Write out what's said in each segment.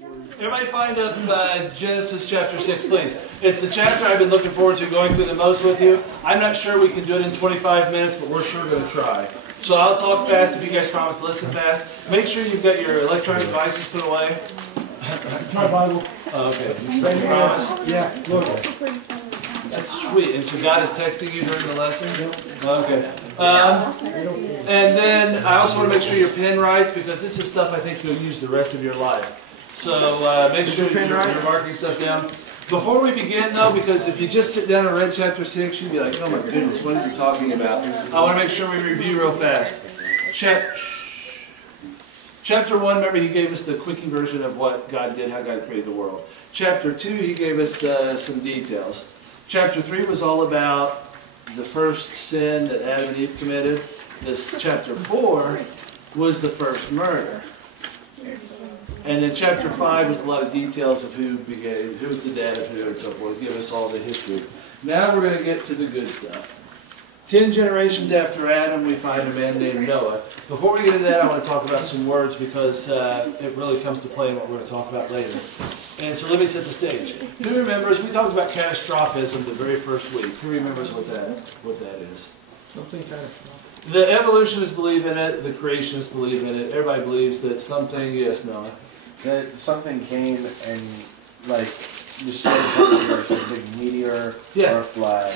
Everybody find up Genesis chapter 6, please. It's the chapter I've been looking forward to going through the most with you. I'm not sure we can do it in 25 minutes, but we're sure going to try. So I'll talk fast if you guys promise to listen fast. Make sure you've got your electronic devices put away. My Bible. Oh, okay. You promise? Yeah, look. That's sweet. And so God is texting you during the lesson? Okay. And then I also want to make sure your pen writes, because this is stuff I think you'll use the rest of your life. So make sure you're marking stuff down. Before we begin, though, because if you just sit down and read chapter 6, you'd be like, oh my goodness, what is he talking about? I want to make sure we review real fast. Chapter 1, remember, he gave us the quickie version of what God did, how God created the world. Chapter 2, he gave us some details. Chapter 3 was all about the first sin that Adam and Eve committed. This chapter 4 was the first murder. And then chapter 5 was a lot of details of who was the dad of who and so forth. Give us all the history. Now we're going to get to the good stuff. 10 generations after Adam, we find a man named Noah. Before we get into that, I want to talk about some words, because it really comes to play in what we're going to talk about later. And so let me set the stage. Who remembers, we talked about catastrophism the very first week. Who remembers what that is? Something catastrophic. The evolutionists believe in it. The creationists believe in it. Everybody believes that something, yes, Noah? That something came and, like, destroyed the earth, a big meteor or a flood.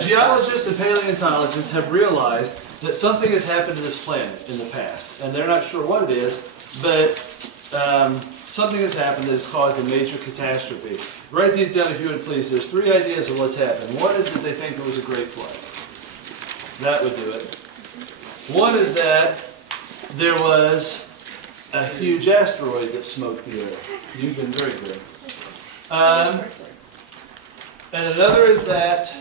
Geologists and paleontologists have realized that something has happened to this planet in the past. And they're not sure what it is, but something has happened that has caused a major catastrophe. Write these down if you would, please. There's 3 ideas of what's happened. One is that they think it was a great flood. That would do it. One is that there was a huge asteroid that smoked the earth. You've been very good. And another is that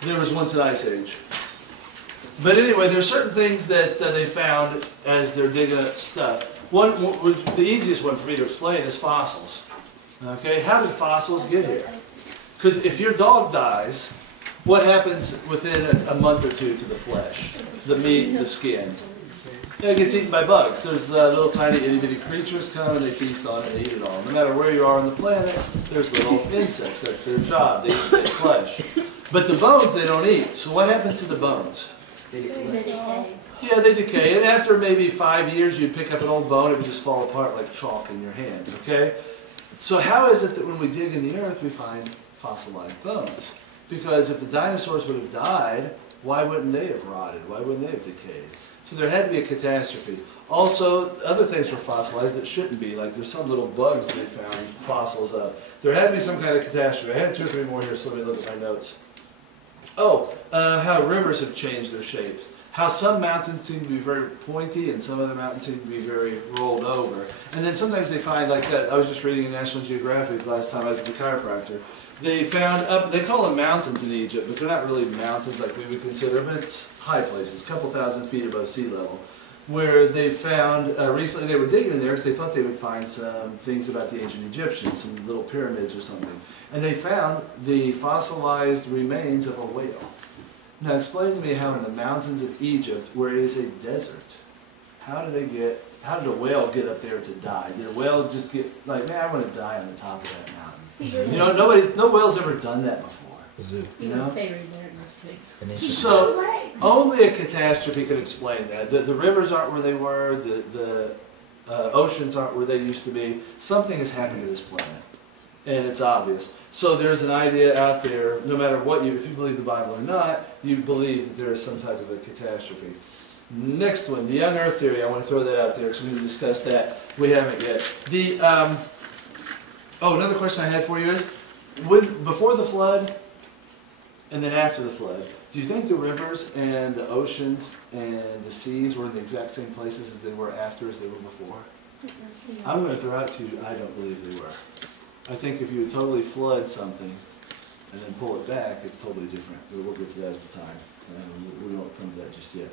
there was once an ice age. But anyway, there are certain things that they found as they're digging up stuff. The easiest one for me to explain is fossils. Okay, how did fossils get here? Because if your dog dies, what happens within a month or two to the flesh, the meat, the skin? It gets eaten by bugs. There's little tiny itty-bitty creatures come and they feast on it and eat it all. No matter where you are on the planet, there's little insects. That's their job. They eat dead flesh. But the bones they don't eat. So what happens to the bones? They decay. Yeah, they decay. And after maybe 5 years, you'd pick up an old bone, it would just fall apart like chalk in your hand. Okay? So how is it that when we dig in the earth, we find fossilized bones? Because if the dinosaurs would have died, why wouldn't they have rotted? Why wouldn't they have decayed? So there had to be a catastrophe. Also, other things were fossilized that shouldn't be. Like there's some little bugs they found fossils of. There had to be some kind of catastrophe. I had 2 or 3 more here, so let me look at my notes. Oh, how rivers have changed their shapes. How some mountains seem to be very pointy and some other mountains seem to be very rolled over. And then sometimes they find, like that, I was just reading in National Geographic last time I was at the chiropractor. They found, they call them mountains in Egypt, but they're not really mountains like we would consider them. It's high places, a couple thousand feet above sea level, where they found, recently they were digging in there because they thought they would find some things about the ancient Egyptians, some little pyramids or something. And they found the fossilized remains of a whale. Now explain to me how in the mountains of Egypt, where it is a desert, how did a whale get up there to die? Did a whale just get, like, man, I want to die on the top of that mountain? You know, no whale's ever done that before. You know? So only a catastrophe could explain that. The rivers aren't where they were. The oceans aren't where they used to be. Something has happened to this planet, and it's obvious. So there's an idea out there. No matter what if you believe the Bible or not, you believe that there is some type of a catastrophe. Next one, the young Earth theory. I want to throw that out there because we didn't discuss that. We haven't yet. Another question I had for you is, before the flood and then after the flood, do you think the rivers and the oceans and the seas were in the exact same places as they were after as they were before? I'm going to throw out to you, I don't believe they were. I think if you would totally flood something and then pull it back, it's totally different. We'll get to that at the time. We won't come to that just yet.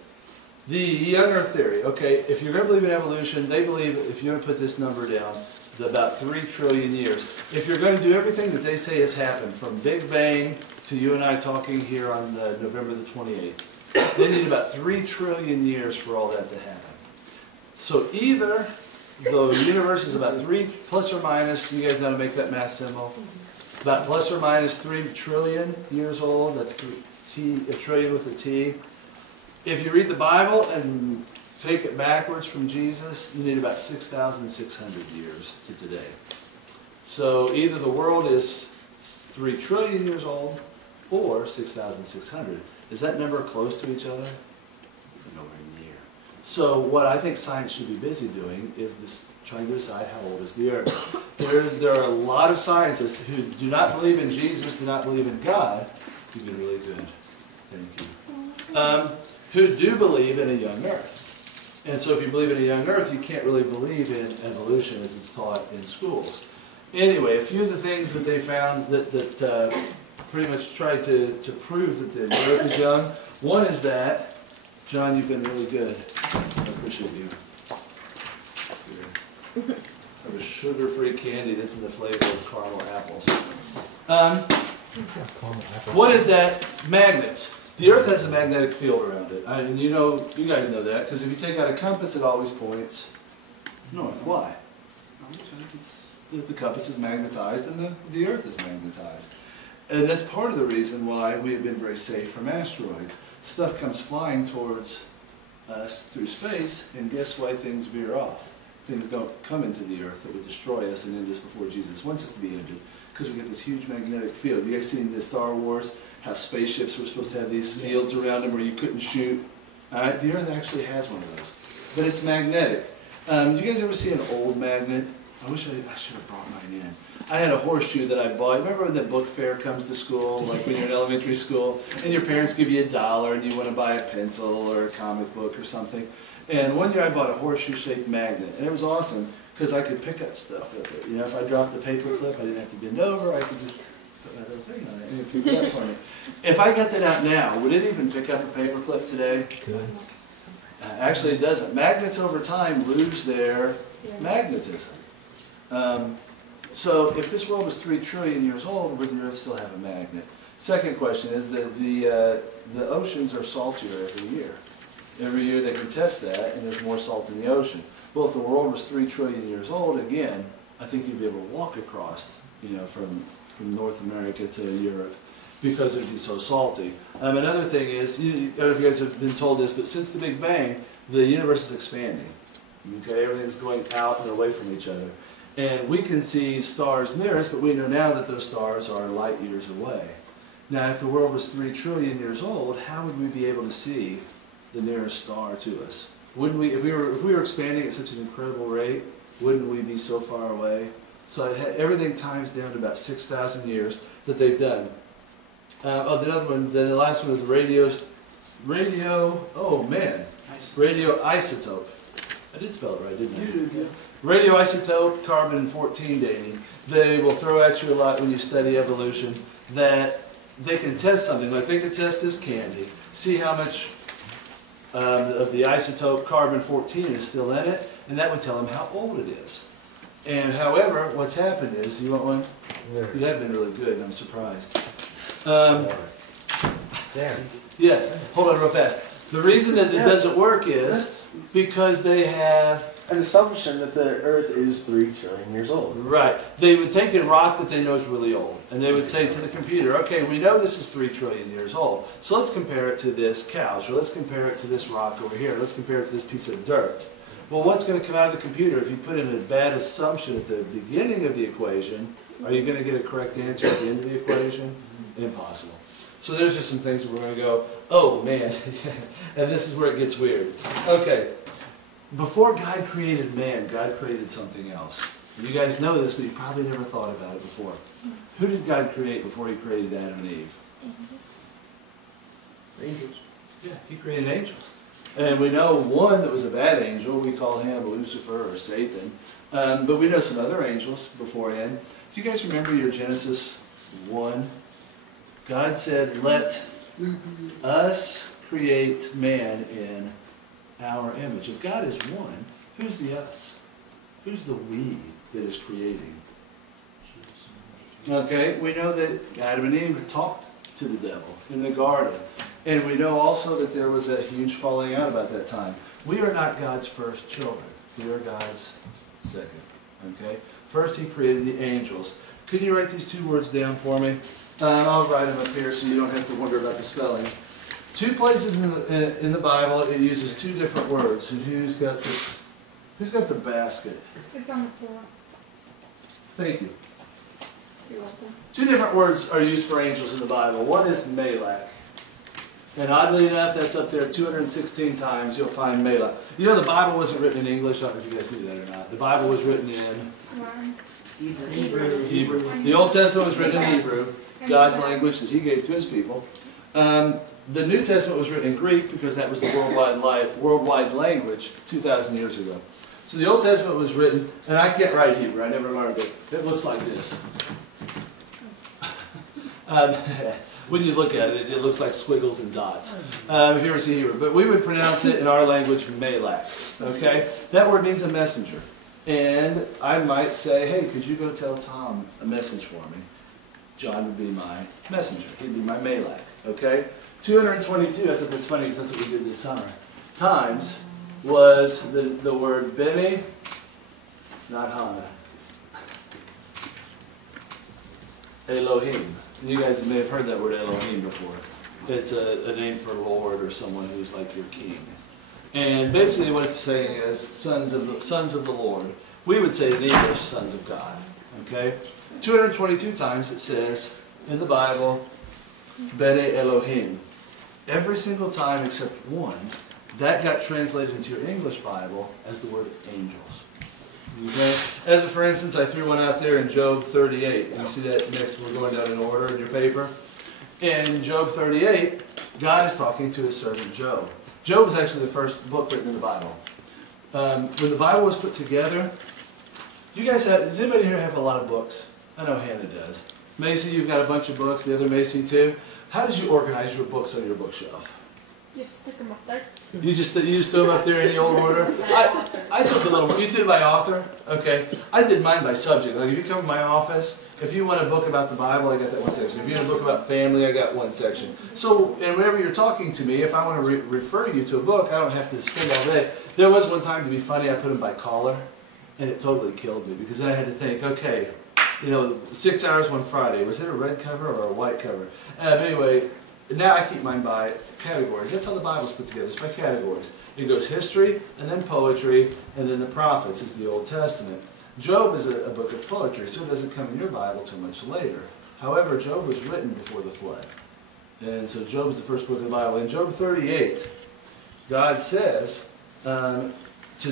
The young Earth theory. Okay, if you're going to believe in evolution, they believe, if you're going to put this number down, about 3 trillion years. If you're going to do everything that they say has happened, from Big Bang to you and I talking here on November the 28th, they need about 3 trillion years for all that to happen. So either the universe is about 3 plus or minus, you guys know how to make that math symbol, about plus or minus 3 trillion years old. That's a trillion with a T. If you read the Bible and take it backwards from Jesus, you need about 6,600 years to today. So either the world is 3 trillion years old or 6,600. Is that number close to each other? Nowhere near. So what I think science should be busy doing is this, trying to decide how old is the Earth. There are a lot of scientists who do not believe in Jesus, do not believe in God. You've been really good. Thank you. Who do believe in a young Earth. And so if you believe in a young Earth, you can't really believe in evolution as it's taught in schools. Anyway, a few of the things that they found that pretty much try to prove that the Earth is young. One is that, John, you've been really good. I appreciate you. Here. I have a sugar-free candy that's in the flavor of caramel apples. One is that magnets. The Earth has a magnetic field around it. And you guys know that, because if you take out a compass, it always points north. Why? The compass is magnetized and the Earth is magnetized. And that's part of the reason why we have been very safe from asteroids. Stuff comes flying towards us through space, and guess why things veer off? Things don't come into the Earth that would destroy us and end us before Jesus wants us to be ended, because we get this huge magnetic field. You guys seen the Star Wars, how spaceships were supposed to have these fields around them where you couldn't shoot? Alright, the Earth actually has one of those. But it's magnetic. Do you guys ever see an old magnet? I wish I should have brought mine in. I had a horseshoe that I bought. Remember when the book fair comes to school, like when you're in elementary school, and your parents give you $1 and you want to buy a pencil or a comic book or something? And one year I bought a horseshoe-shaped magnet, and it was awesome because I could pick up stuff with it. You know, if I dropped a paper clip, I didn't have to bend over. I could just put my little thing on it and it picked it up for me. If I got that out now, would it even pick up a paper clip today? Good. Actually, it doesn't. Magnets over time lose their magnetism. So if this world was 3 trillion years old, would the Earth still have a magnet? Second question is that the oceans are saltier every year. Every year they can test that, and there's more salt in the ocean. Well, if the world was 3 trillion years old, again, I think you'd be able to walk across, from North America to Europe, because it would be so salty. Another thing is, I don't know if you guys have been told this, but since the Big Bang, the universe is expanding. Okay, everything's going out and away from each other. And we can see stars near us, but we know now that those stars are light years away. Now, if the world was 3 trillion years old, how would we be able to see the nearest star to us? Wouldn't we, if we were expanding at such an incredible rate, wouldn't we be so far away? So everything times down to about 6,000 years that they've done. The other one, the last one is radioisotope. I did spell it right, didn't I? You did, yeah. Radioisotope carbon-14 dating. They will throw at you a lot when you study evolution, that they can test something. Like they could test this candy, see how much of the isotope carbon-14 is still in it, and that would tell them how old it is. And however, what's happened is, you want one? You have been really good, and I'm surprised. Yes, hold on real fast. The reason that it doesn't work is because they have an assumption that the Earth is 3 trillion years old. Right. They would take a rock that they know is really old, and they would say to the computer, okay, we know this is 3 trillion years old, so let's compare it to this couch, or let's compare it to this rock over here, let's compare it to this piece of dirt. Well, what's going to come out of the computer if you put in a bad assumption at the beginning of the equation? Are you going to get a correct answer at the end of the equation? Impossible. So there's just some things that we're going to go, oh man, and this is where it gets weird. Okay. Before God created man, God created something else. You guys know this, but you probably never thought about it before. Who did God create before He created Adam and Eve? Angels. Yeah, He created angels. And we know one that was a bad angel, we call him Lucifer or Satan. But we know some other angels beforehand. Do you guys remember your Genesis 1? God said, let us create man in our image. If God is one, who's the us? Who's the we that is creating? Okay, we know that Adam and Eve talked to the devil in the garden. And we know also that there was a huge falling out about that time. We are not God's first children. We are God's second. Okay? First, He created the angels. Could you write these 2 words down for me? I'll write them up here so you don't have to wonder about the spelling. 2 places in the Bible it uses 2 different words. And who's got the basket? It's on the floor. Thank you. You're welcome. 2 different words are used for angels in the Bible. One is Malak. And oddly enough, that's up there 216 times. You'll find Malak. You know the Bible wasn't written in English. I don't know if you guys knew that or not. The Bible was written in Hebrew. The Old Testament was written in Hebrew, God's language that He gave to His people. The New Testament was written in Greek because that was the worldwide language 2,000 years ago. So the Old Testament was written, and I can't write Hebrew. I never learned it. It looks like this. When you look at it, it looks like squiggles and dots. If you ever see Hebrew. But we would pronounce it in our language Malak. Okay? That word means a messenger. And I might say, hey, could you go tell Tom a message for me? John would be my messenger. He'd be my Malak. Okay? 222, I thought that's funny because that's what we did this summer. Times was the word Bene, not Hana. Elohim. You guys may have heard that word Elohim before. It's a name for Lord or someone who's like your king. And basically what it's saying is sons of the Lord. We would say in English, sons of God. Okay? 222 times it says in the Bible, Bene Elohim. Every single time except one, that got translated into your English Bible as the word angels. Okay? As for instance, I threw one out there in Job 38. You see that next, we're going down in order in your paper. In Job 38, God is talking to His servant Job. Job is actually the first book written in the Bible. When the Bible was put together, you guys does anybody here have a lot of books? I know Hannah does. Macy, you've got a bunch of books, the other Macy too. How did you organize your books on your bookshelf? Just stick them up there. You just threw them up there in the old order? I took a little, you did it by author? Okay. I did mine by subject. Like if you come to my office, if you want a book about the Bible, I got that one section. If you want a book about family, I got one section. So, and whenever you're talking to me, if I want to refer you to a book, I don't have to spend all day. There was one time, to be funny, I put them by color, and it totally killed me because then I had to think, okay, 6 hours one Friday, was it a red cover or a white cover? But anyway, now I keep mine by categories. That's how the Bible's put together. It's by categories. It goes history, and then poetry, and then the prophets is the Old Testament. Job is a book of poetry, so it doesn't come in your Bible too much later. However, Job was written before the flood. And so Job is the first book of the Bible. In Job 38, God says to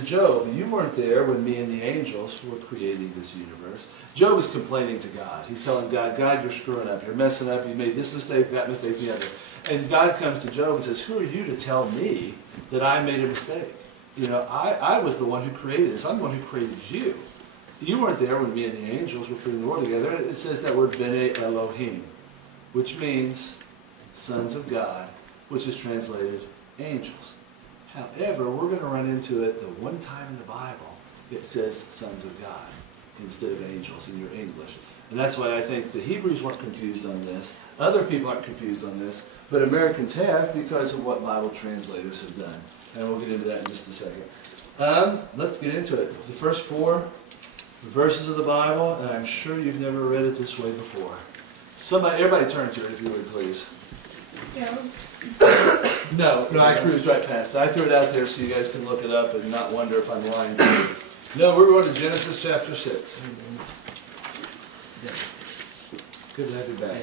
Job, you weren't there when me and the angels were creating this universe. Job is complaining to God. He's telling God, God, you're screwing up. You're messing up. You made this mistake, that mistake, the other. And God comes to Job and says, who are you to tell me that I made a mistake? I was the one who created this. I'm the one who created you. You weren't there when me and the angels were putting the world together. It says that word Bene Elohim, which means sons of God, which is translated angels. However, we're going to run into it the one time in the Bible it says sons of God instead of angels in your English. And that's why I think the Hebrews weren't confused on this. Other people aren't confused on this, but Americans have because of what Bible translators have done. And we'll get into that in just a second. Let's get into it. The first 4 verses of the Bible, and I'm sure you've never read it this way before. Everybody turn to it if you would, please. No, I cruised right past it. I threw it out there so you guys can look it up and not wonder if I'm lying to you. No, we're going to Genesis chapter 6. Good to have you back.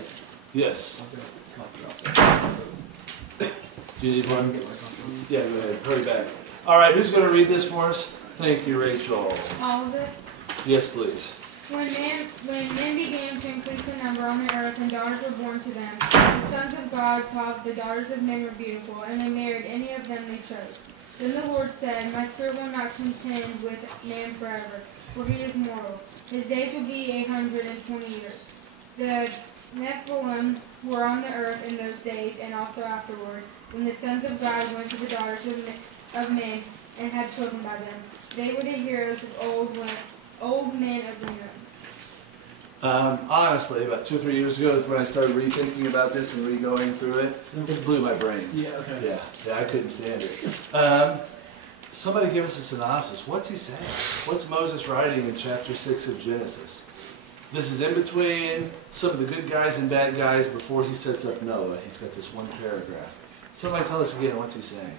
Yes. Do you need one? Yeah, go ahead. Hurry back. All right, who's going to read this for us? Thank you, Rachel. All of it? Yes, please. When men began to increase in number on the earth and daughters were born to them, the sons of God saw that the daughters of men were beautiful, and they married any of them they chose. Then the Lord said, my spirit will not contend with man forever, for he is mortal. His days will be 120 years. The Nephilim were on the earth in those days, and also afterward, when the sons of God went to the daughters of men and had children by them. They were the heroes of old men of the moon. Honestly, about 2 or 3 years ago, when I started rethinking about this and re-going through it, it blew my brains. Yeah, okay. Yeah, I couldn't stand it. Somebody give us a synopsis. What's he saying? What's Moses writing in chapter 6 of Genesis? This is in between some of the good guys and bad guys before he sets up Noah. He's got this one paragraph. Somebody tell us again, what's he saying?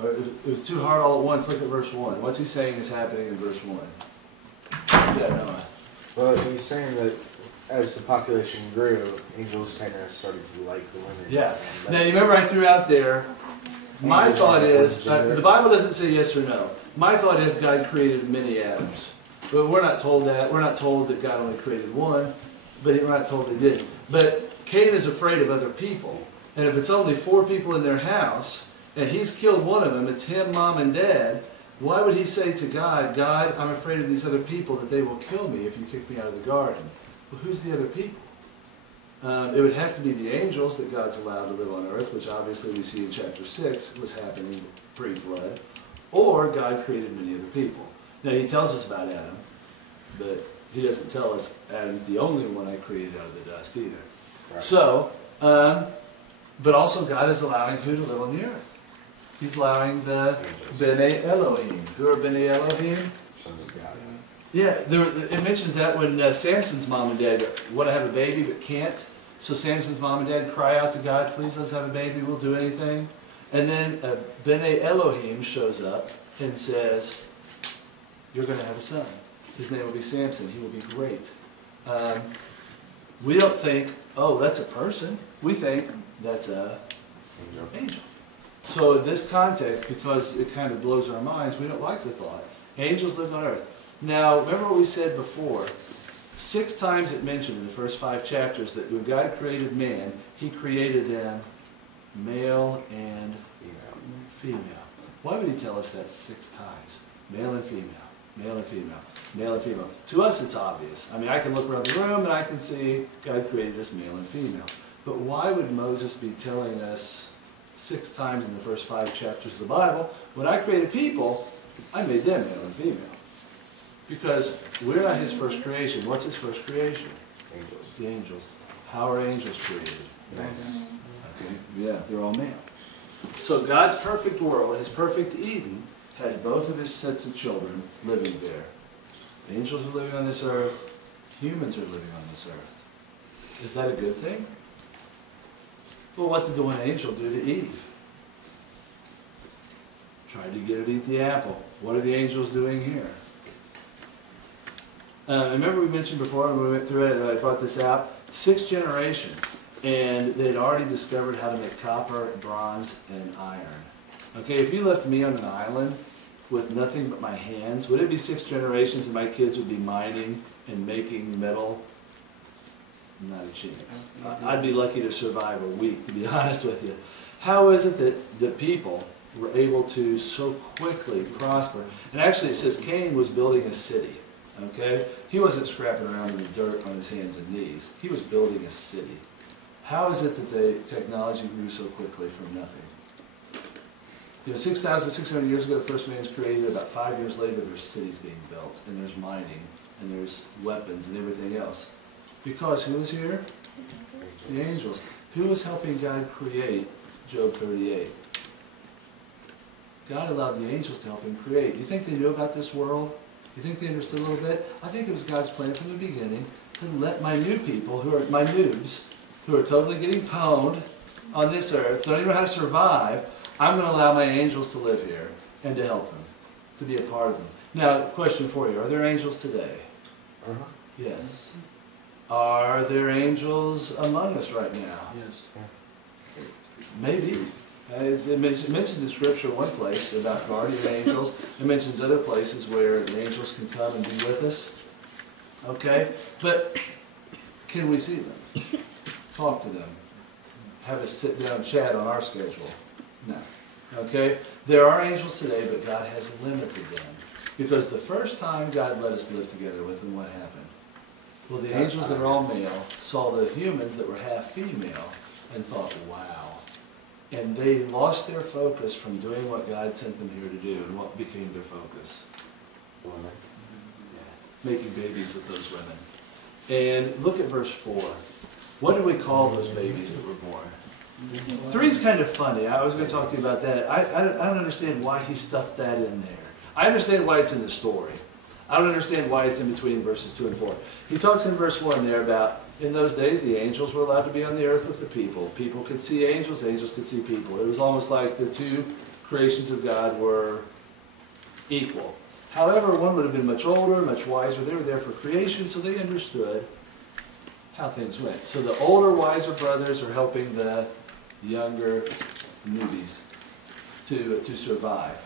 Or it was too hard all at once. Look at verse 1. What's he saying is happening in verse 1? Yeah, Noah. Well, he's saying that as the population grew, angels kind of started to like the women. Yeah. Now, you remember I threw out there, my thought is, the Bible doesn't say yes or no. My thought is God created many Adams. But we're not told that. We're not told that God only created one. But we're not told he didn't. But Cain is afraid of other people. And if it's only 4 people in their house, and he's killed one of them, it's him, mom, and dad, why would he say to God, God, I'm afraid of these other people that they will kill me if you kick me out of the garden? Well, who's the other people? It would have to be the angels that God's allowed to live on earth, which obviously we see in chapter 6 was happening pre-flood. Or God created many other people. Now he tells us about Adam, but he doesn't tell us Adam's the only one I created out of the dust either. Right. So, but also God is allowing who to live on the earth? He's allowing the B'nai Elohim. Who are B'nai Elohim? Sons of God. Yeah, it mentions that when Samson's mom and dad want to have a baby but can't. So Samson's mom and dad cry out to God, please let's have a baby, we'll do anything. And then B'nai Elohim shows up and says, you're going to have a son. His name will be Samson. He will be great. We don't think, oh, that's a person. We think that's an angel. So in this context, because it kind of blows our minds, we don't like the thought. Angels lived on earth. Now, remember what we said before. 6 times it mentioned in the first 5 chapters that when God created man, he created them male and female. Why would he tell us that 6 times? Male and female, male and female, male and female. To us it's obvious. I mean, I can look around the room and I can see God created us male and female. But why would Moses be telling us 6 times in the first 5 chapters of the Bible, when I created people, I made them male and female? Because we're not his first creation. What's his first creation? Angels. The angels. How are angels created? Okay. Yeah, they're all male. So God's perfect world, his perfect Eden, had both of his sets of children living there. Angels are living on this earth. Humans are living on this earth. Is that a good thing? Well, what did the one angel do to Eve? Tried to get her to eat the apple. What are the angels doing here? Remember we mentioned before when we went through it, I brought this out, 6 generations, and they had already discovered how to make copper, bronze, and iron. Okay, if you left me on an island with nothing but my hands, would it be 6 generations and my kids would be mining and making metal? Not a chance. I'd be lucky to survive a week, to be honest with you. How is it that the people were able to so quickly prosper? And actually it says Cain was building a city. Okay? He wasn't scrapping around in the dirt on his hands and knees. He was building a city. How is it that the technology grew so quickly from nothing? You know, 6,600 years ago, the first man's created. About 5 years later, there's cities being built, and there's mining, and there's weapons, and everything else. Because who was here? The angels. Who was helping God create Job 38? God allowed the angels to help him create. You think they knew about this world? You think they understood a little bit? I think it was God's plan from the beginning to let my new people, who are my noobs, who are totally getting pwned on this earth, don't even know how to survive, I'm going to allow my angels to live here and to help them, to be a part of them. Now, question for you. Are there angels today? Yes. Are there angels among us right now? Yes. Maybe. It mentions in Scripture one place about guardian angels. It mentions other places where the angels can come and be with us. Okay? But can we see them? Talk to them? Have a sit-down chat on our schedule? No. Okay? There are angels today, but God has limited them. Because the first time God let us live together with them, what happened? Well, the angels that are all male saw the humans that were half female and thought, wow. And they lost their focus from doing what God sent them here to do. And what became their focus? Women. Yeah. Making babies with those women. And look at verse 4. What do we call those babies that were born? Three's kind of funny. I was going to talk to you about that. I don't understand why he stuffed that in there. I understand why it's in the story. I don't understand why it's in between verses 2 and 4. He talks in verse 1 there about, in those days, the angels were allowed to be on the earth with the people. People could see angels, angels could see people. It was almost like the two creations of God were equal. However, one would have been much older, much wiser. They were there for creation, so they understood how things went. So the older, wiser brothers are helping the younger newbies to survive.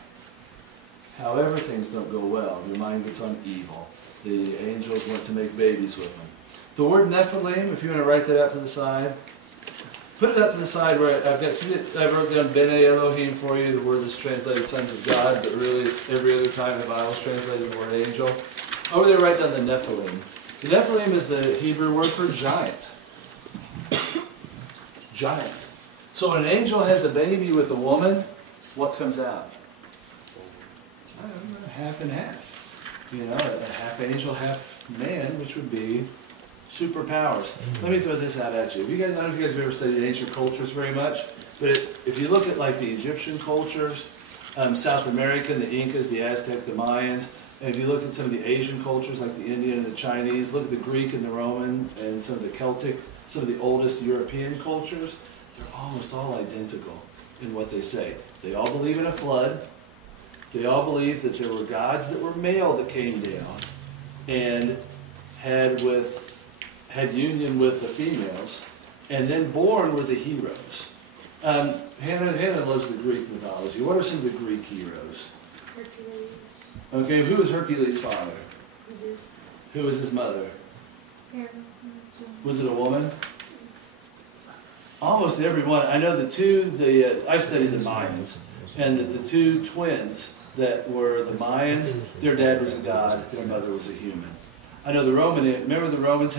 However, things don't go well. Their mind gets on evil. The angels want to make babies with them. The word Nephilim, if you want to write that out to the side, put it out to the side where I wrote down Bene Elohim for you. The word is translated sons of God, but really every other time the Bible is translated the word angel. Over there, write down the Nephilim. The Nephilim is the Hebrew word for giant. Giant. So when an angel has a baby with a woman, what comes out? Half and half. You know, a half angel, half man, which would be superpowers. Let me throw this out at you. I don't know if you guys have ever studied ancient cultures very much, but if you look at like the Egyptian cultures, South American, the Incas, the Aztec, the Mayans, and if you look at some of the Asian cultures like the Indian and the Chinese, look at the Greek and the Roman and some of the Celtic, some of the oldest European cultures, they're almost all identical in what they say. They all believe in a flood. They all believe that there were gods that were male that came down and had union with the females, and then born were the heroes. Hannah loves the Greek mythology. What are some of the Greek heroes? Hercules. Okay, who was Hercules' father? Zeus. Who was his mother? Hera. Was it a woman? Almost everyone. I know I studied the Mayans, and the two twins that were the Mayans, their dad was a god, their mother was a human. I know remember the Romans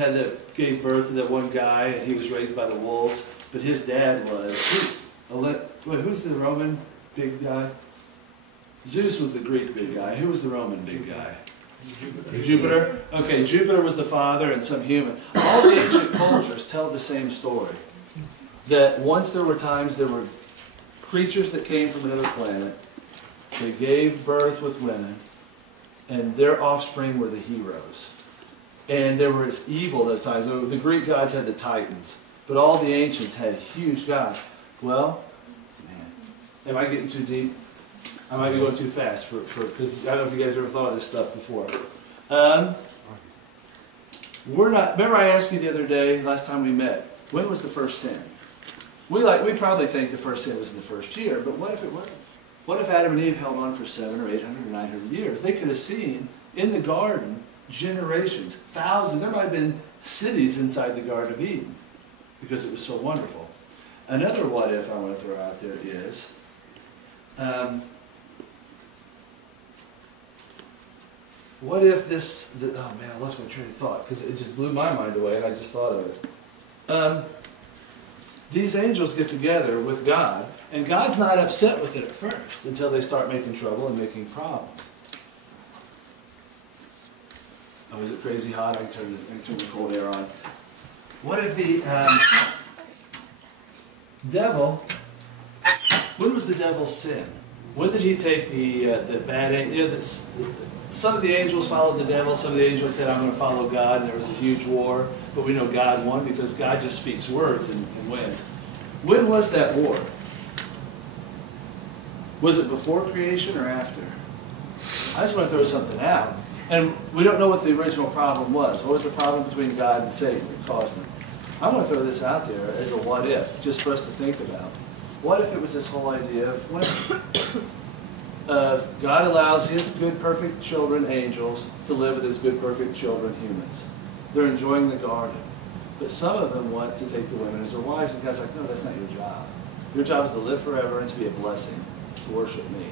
gave birth to that one guy, and he was raised by the wolves, but his dad was, who's the Roman big guy? Zeus was the Greek big guy. Who was the Roman big guy? Jupiter? Okay, Jupiter was the father and some human. All the ancient cultures tell the same story. That once there were creatures that came from another planet, they gave birth with women, and their offspring were the heroes. And there was evil those times. The Greek gods had the Titans, but all the ancients had huge gods. Well, man, am I getting too deep? I might be going too fast because I don't know if you guys ever thought of this stuff before. Remember I asked you the other day, last time we met, when was the first sin? We probably think the first sin was in the first year, but what if it wasn't? What if Adam and Eve held on for 700 or 800 or 900 years? They could have seen in the garden generations, thousands. There might have been cities inside the Garden of Eden because it was so wonderful. Another what if I want to throw out there is, what if oh man, I lost my train of thought because it just blew my mind away and I just thought of it. These angels get together with God, and God's not upset with it at first until they start making trouble and making problems. Oh, is it crazy hot? I can turn the cold air on. What if the devil, when was the devil's sin? When did he take the bad angels? Some of the angels followed the devil. Some of the angels said, I'm going to follow God. And there was a huge war. But we know God won because God just speaks words and wins. When was that war? Was it before creation or after? I just want to throw something out. And we don't know what the original problem was. What was the problem between God and Satan that caused them? I'm going to throw this out there as a what if, just for us to think about. What if it was this whole idea of God allows his good, perfect children, angels, to live with his good, perfect children, humans. They're enjoying the garden. But some of them want to take the women as their wives, and God's like, no, that's not your job. Your job is to live forever and to be a blessing, to worship me,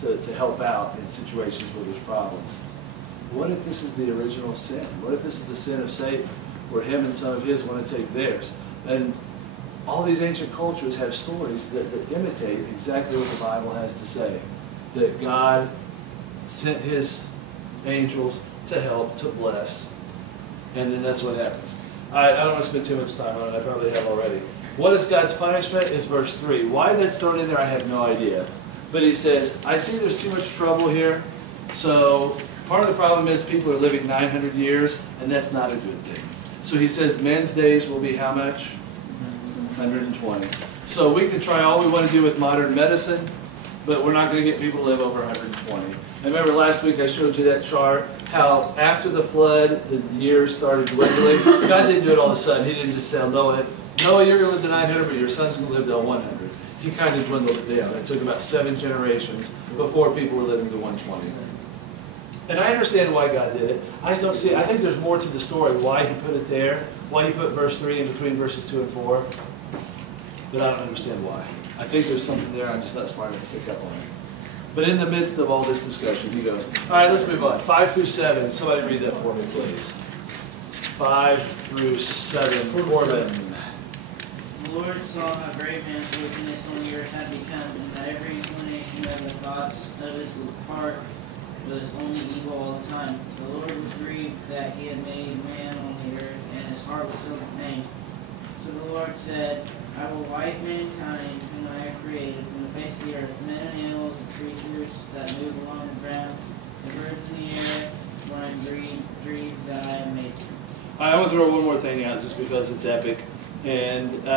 to help out in situations where there's problems. What if this is the original sin? What if this is the sin of Satan, where him and some of his want to take theirs? And all these ancient cultures have stories that imitate exactly what the Bible has to say. That God sent his angels to help, to bless, and then that's what happens. I don't want to spend too much time on it. I probably have already. What is God's punishment? Is verse 3. Why that's thrown in there, I have no idea. But he says, I see there's too much trouble here. So part of the problem is people are living 900 years, and that's not a good thing. So he says men's days will be how much? 120. So we can try all we want to do with modern medicine, but we're not going to get people to live over 120. I remember last week I showed you that chart, how after the flood, the years started dwindling. God didn't do it all of a sudden. He didn't just tell Noah, Noah, you're going to live to 900, but your son's going to live to 100. He kind of dwindled it down. It took about 7 generations before people were living to 120. And I understand why God did it. I just don't see, I think there's more to the story, why he put it there, why he put verse 3 in between verses 2 and 4. But I don't understand why. I think there's something there, I'm just not smart enough to pick up on it. But in the midst of all this discussion, he goes, all right, let's move on. 5 through 7. Somebody read that for me, please. 5 through 7. Corbin. The Lord saw how great man's wickedness on the earth had become, and that every inclination of the thoughts of his heart was only evil all the time. The Lord was grieved that he had made man on the earth, and his heart was filled with pain. So the Lord said, I will wipe mankind whom I have created from the face of the earth, men and animals and creatures that move along the ground, the birds in the air, for I am grieved that I have made them. I want to throw one more thing out just because it's epic. And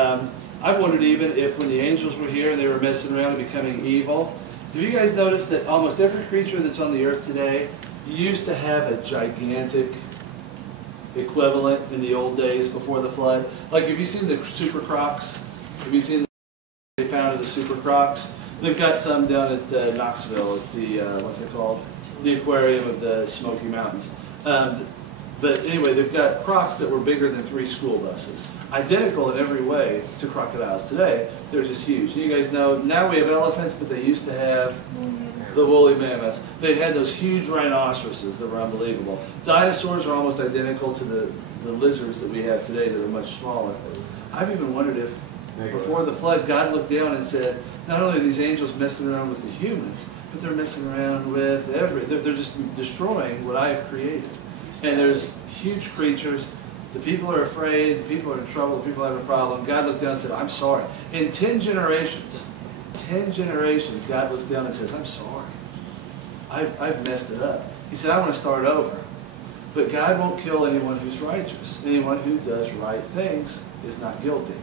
I've wondered even if when the angels were here and they were messing around and becoming evil, have you guys noticed that almost every creature that's on the earth today used to have a gigantic equivalent in the old days before the flood? Like, have you seen the super crocs? Have you seen they found the super crocs? They've got some down at Knoxville at the, what's it called? The aquarium of the Smoky Mountains. But anyway, they've got crocs that were bigger than 3 school buses. Identical in every way to crocodiles today. They're just huge. You guys know, now we have elephants, but they used to have the woolly mammoths. They had those huge rhinoceroses that were unbelievable. Dinosaurs are almost identical to the lizards that we have today that are much smaller. I've even wondered if, before the flood, God looked down and said, not only are these angels messing around with the humans, but they're messing around with they're just destroying what I have created. And there's huge creatures. The people are afraid. The people are in trouble. The people have a problem. God looked down and said, I'm sorry. In 10 generations, God looks down and says, I'm sorry. I've messed it up. He said, I want to start over. But God won't kill anyone who's righteous. Anyone who does right things is not guilty.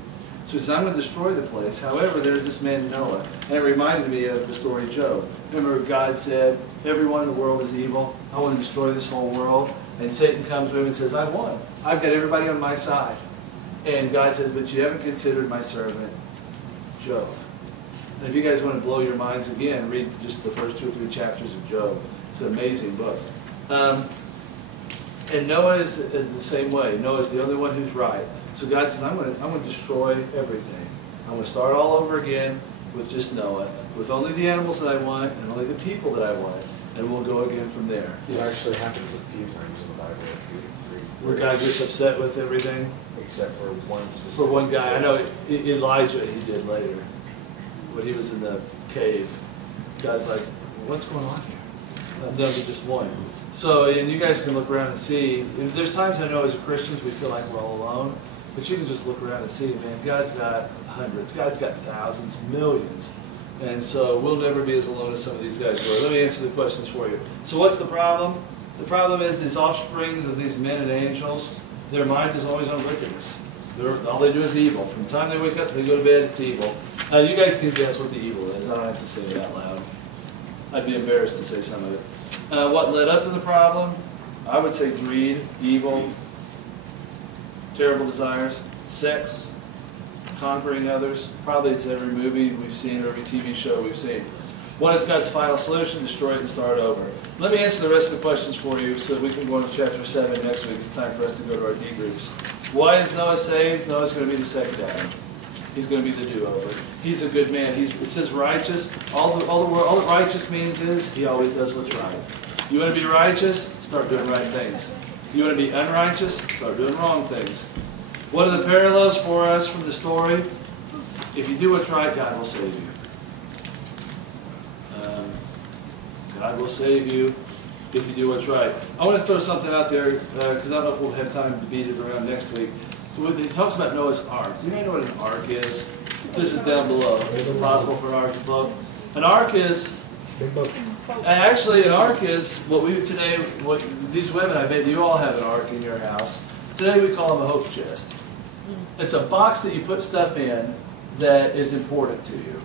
So he says, I'm going to destroy the place. However, there's this man Noah. And it reminded me of the story of Job. Remember God said, everyone in the world is evil. I want to destroy this whole world. And Satan comes to him and says, I won. I've got everybody on my side. And God says, but you haven't considered my servant Job. And if you guys want to blow your minds again, read just the first 2 or 3 chapters of Job. It's an amazing book. And Noah is the same way. Noah is the only one who's right. So God says, I'm going to destroy everything. I'm going to start all over again with just Noah, with only the animals that I want and only the people that I want. And we'll go again from there. It actually happens a few times in the Bible. Where God gets upset with everything? Except for one specific. For one guy. I know Elijah he did later. When he was in the cave. God's like, what's going on here? No, just one. So, and you guys can look around and see. And there's times I know as Christians we feel like we're all alone. But you can just look around and see, man, God's got hundreds. God's got thousands, millions. And so we'll never be as alone as some of these guys were. Let me answer the questions for you. So what's the problem? The problem is these offsprings of these men and angels, their mind is always on wickedness. All they do is evil. From the time they wake up, they go to bed, it's evil. You guys can guess what the evil is. I don't have to say it out loud. I'd be embarrassed to say some of it. What led up to the problem? I would say greed, evil, terrible desires, sex, conquering others. Probably it's every movie we've seen or every TV show we've seen. What is God's final solution? Destroy it and start over. Let me answer the rest of the questions for you so that we can go into chapter 7 next week. It's time for us to go to our D-groups. Why is Noah saved? Noah's going to be the second Adam. He's going to be the do-over. He's a good man. It says righteous. All that righteous means is he always does what's right. You want to be righteous? Start doing right things. You want to be unrighteous? Start doing wrong things. What are the parallels for us from the story? If you do what's right, God will save you. God will save you if you do what's right. I want to throw something out there because I don't know if we'll have time to beat it around next week. He talks about Noah's Ark. Does anybody know what an ark is? This is down below. Is it possible for an ark to float? An ark is, Big boat. actually an ark is what we today, what these women, I bet you all have an ark in your house. Today we call them a hope chest. It's a box that you put stuff in that is important to you.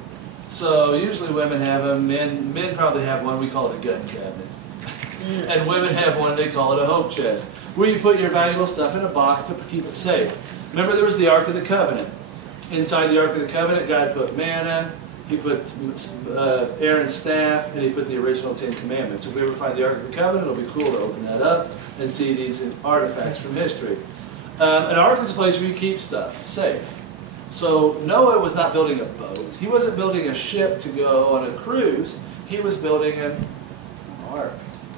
So usually women have them, men probably have one, we call it a gun cabinet. And women have one, they call it a hope chest, where you put your valuable stuff in a box to keep it safe. Remember there was the Ark of the Covenant. Inside the Ark of the Covenant, God put manna, He put Aaron's staff, and He put the original 10 Commandments. If we ever find the Ark of the Covenant, it'll be cool to open that up and see these artifacts from history. An ark is a place where you keep stuff safe. So Noah was not building a boat. He wasn't building a ship to go on a cruise. He was building an ark.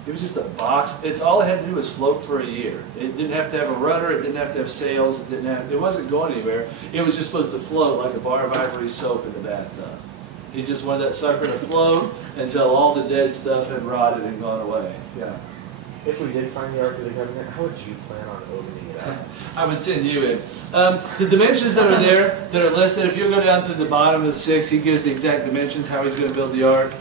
It was just a box. It's all it had to do was float for a year. It didn't have to have a rudder. It didn't have to have sails. It wasn't going anywhere. It was just supposed to float like a bar of ivory soap in the bathtub. He just wanted that sucker to float until all the dead stuff had rotted and gone away. Yeah. If we did find the Ark of the Covenant, how would you plan on opening it up? I would send you in. The dimensions that are there, that are listed, if you go down to the bottom of 6, he gives the exact dimensions, how he's going to build the ark.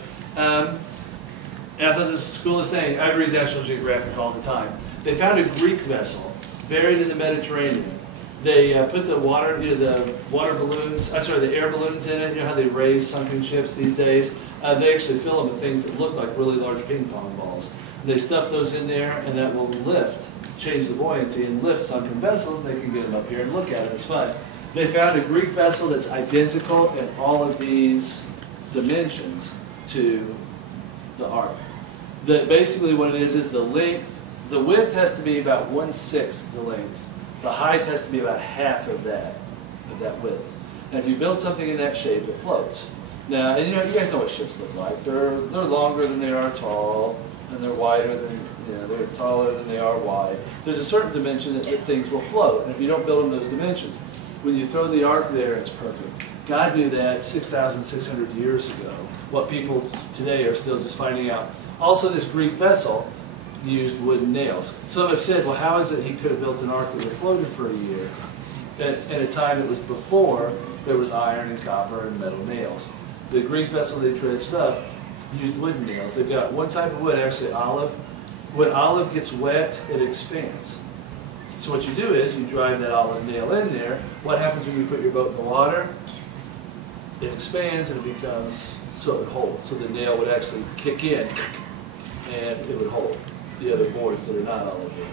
And I thought this was the coolest thing. I read National Geographic all the time. They found a Greek vessel buried in the Mediterranean. They put the water, the water balloons, the air balloons in it. You know how they raise sunken ships these days? They actually fill them with things that look like really large ping pong balls. They stuff those in there, and that will lift, change the buoyancy, and lift sunken vessels, and they can get them up here and look at it. It's fun. They found a Greek vessel that's identical in all of these dimensions to the ark. Basically what it is the length, the width has to be about 1/6 the length. The height has to be about half of that width. And if you build something in that shape, it floats. Now, and you guys know what ships look like. They're longer than they are tall, and they're wider than, they're taller than they are wide. There's a certain dimension that things will float, and if you don't build them those dimensions, when you throw the ark there, it's perfect. God knew that 6,600 years ago. What people today are still just finding out. Also, this Greek vessel used wooden nails. Some have said, well, how is it he could have built an ark that would have floated for a year at a time that was before there was iron and copper and metal nails? The Greek vessel they dredged up used wooden nails. They've got one type of wood, actually olive. When olive gets wet, it expands. So what you do is you drive that olive nail in there. What happens when you put your boat in the water? It expands and it becomes, so it holds. So the nail would actually kick in and it would hold the other boards that are not olive wood.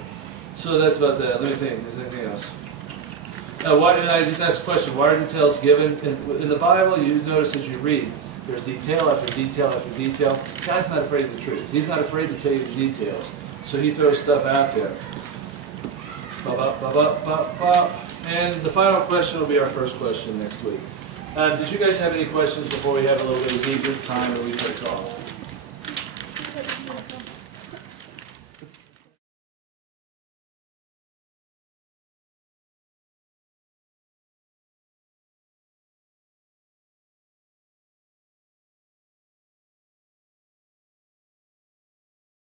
So that's about that. Let me think. Is there anything else? And I just asked a question. Why are details given? In the Bible, you notice as you read, there's detail after detail after detail. God's not afraid of the truth. He's not afraid to tell you the details. So he throws stuff out there. And the final question will be our first question next week. Did you guys have any questions before we have a little bit of deep time and we take off?